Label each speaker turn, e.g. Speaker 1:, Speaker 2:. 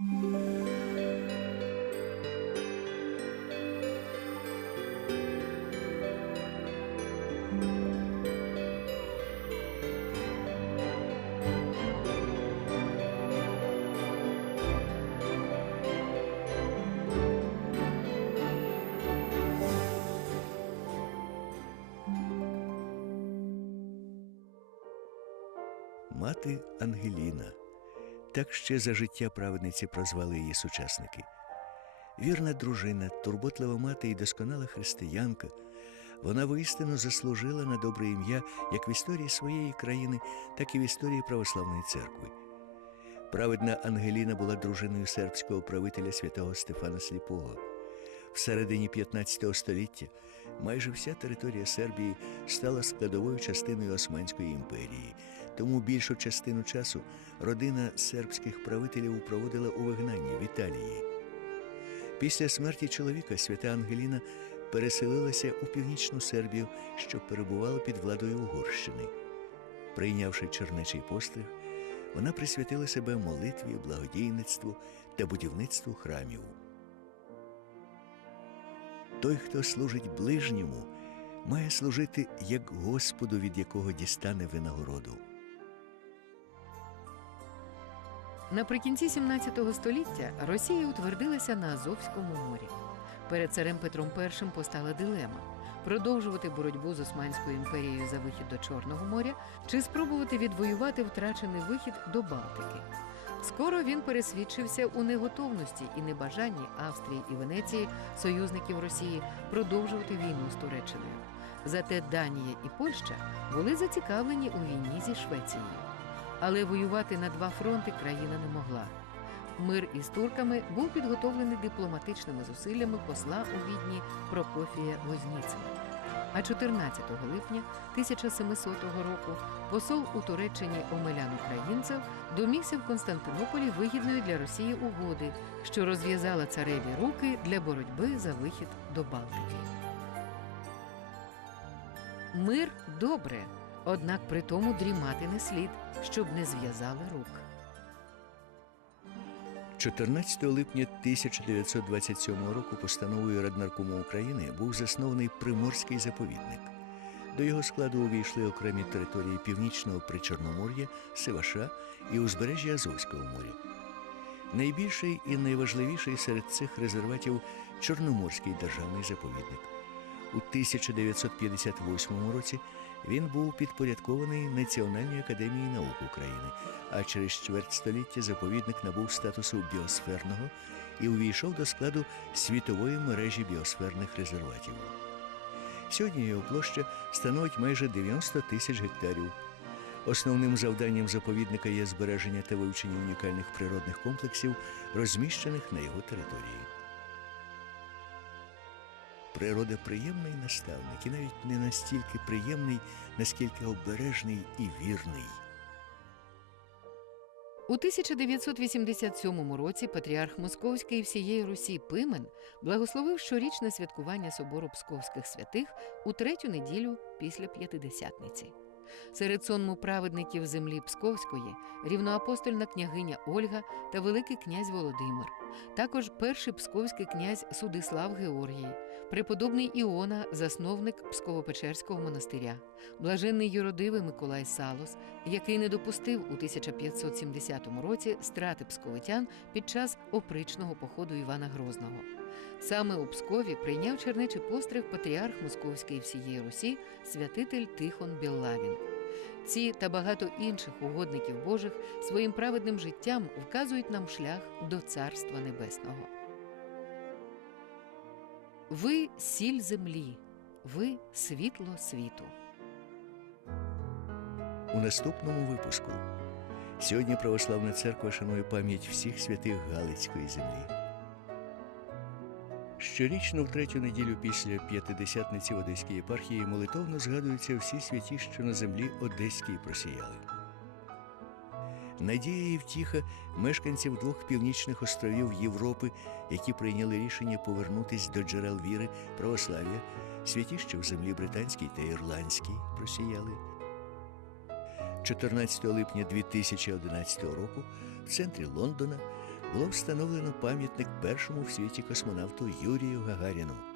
Speaker 1: Мати Ангеліна. Так ще за життя праведниці прозвали її сучасники. Вірна дружина, турботлива мати і досконала християнка. Вона воістину заслужила на добре ім'я як в історії своєї країни, так і в історії православної церкви. Праведна Ангеліна була дружиною сербського правителя святого Стефана Сліпого. В середині 15 століття майже вся територія Сербії стала складовою частиною Османської імперії, тому більшу частину часу родина сербських правителів проводила у вигнанні в Італії. Після смерті чоловіка свята Ангеліна переселилася у північну Сербію, що перебувала під владою Угорщини. Прийнявши чернечий постриг, вона присвятила себе молитві, благодійництву та будівництву храмів. Той, хто служить ближньому, має служити як Господу, від якого дістане винагороду.
Speaker 2: Наприкінці 17 століття Росія утвердилася на Азовському морі. Перед царем Петром І постала дилема продовжувати боротьбу з Османською імперією за вихід до Чорного моря чи спробувати відвоювати втрачений вихід до Балтики. Скоро він пересвідчився у неготовності і небажанні Австрії і Венеції, союзників Росії, продовжувати війну з Туреччиною. Зате Данія і Польща були зацікавлені у війні зі Швецією. Але воювати на два фронти країна не могла. Мир із турками був підготовлений дипломатичними зусиллями посла у відні Прокофія Возніцина. А 14 липня 1700 року посол у Туреччині Омелян Українцев домігся в Константинополі вигідної для Росії угоди, що розв'язала цареві руки для боротьби за вихід до Балтики. Мир добре, однак при тому дрімати не слід, щоб не зв'язали рук.
Speaker 1: 14 липня 1927 року постановою Раднаркому України був заснований Приморський заповідник. До його складу увійшли окремі території північного Причорномор'я, Севаша і узбережжя Азовського моря. Найбільший і найважливіший серед цих резерватів Чорноморський державний заповідник. У 1958 році він був підпорядкований Національній академії наук України, а через чверть століття заповідник набув статусу біосферного і увійшов до складу світової мережі біосферних резерватів. Сьогодні його площа становить майже 90 тисяч гектарів. Основним завданням заповідника є збереження та вивчення унікальних природних комплексів, розміщених на його території. Природа приємний наставник і навіть не настільки приємний, наскільки обережний і вірний.
Speaker 2: У 1987 році патріарх Московський і всієї Русі Пимен благословив щорічне святкування собору Псковських святих у третю неділю після п'ятидесятниці. Серед сонму праведників землі Псковської рівноапостольна княгиня Ольга та Великий князь Володимир, також перший псковський князь Судислав Георгій, преподобний Іона, засновник Псково-Печерського монастиря, блаженний юродивий Миколай Салос, який не допустив у 1570 році страти псковитян під час опричного походу Івана Грозного. Саме у Пскові прийняв чернечий постриг патріарх Московський всієї Русі, святитель Тихон Біллавін. Ці та багато інших угодників Божих своїм праведним життям вказують нам шлях до Царства Небесного. Ви сіль землі, ви світло світу.
Speaker 1: У наступному випуску сьогодні Православна Церква шанує пам'ять всіх святих Галицької землі. Щорічно в третю неділю після п'ятидесятниці в Одеській єпархії молитовно згадуються всі святі, що на землі Одеській просіяли. Надія і втіха мешканців двох північних островів Європи, які прийняли рішення повернутись до джерел віри православ'я, святі, що в землі британській та ірландській просіяли. 14 липня 2011 року в центрі Лондона було встановлено пам'ятник першому в світі космонавту Юрію Гагаріну.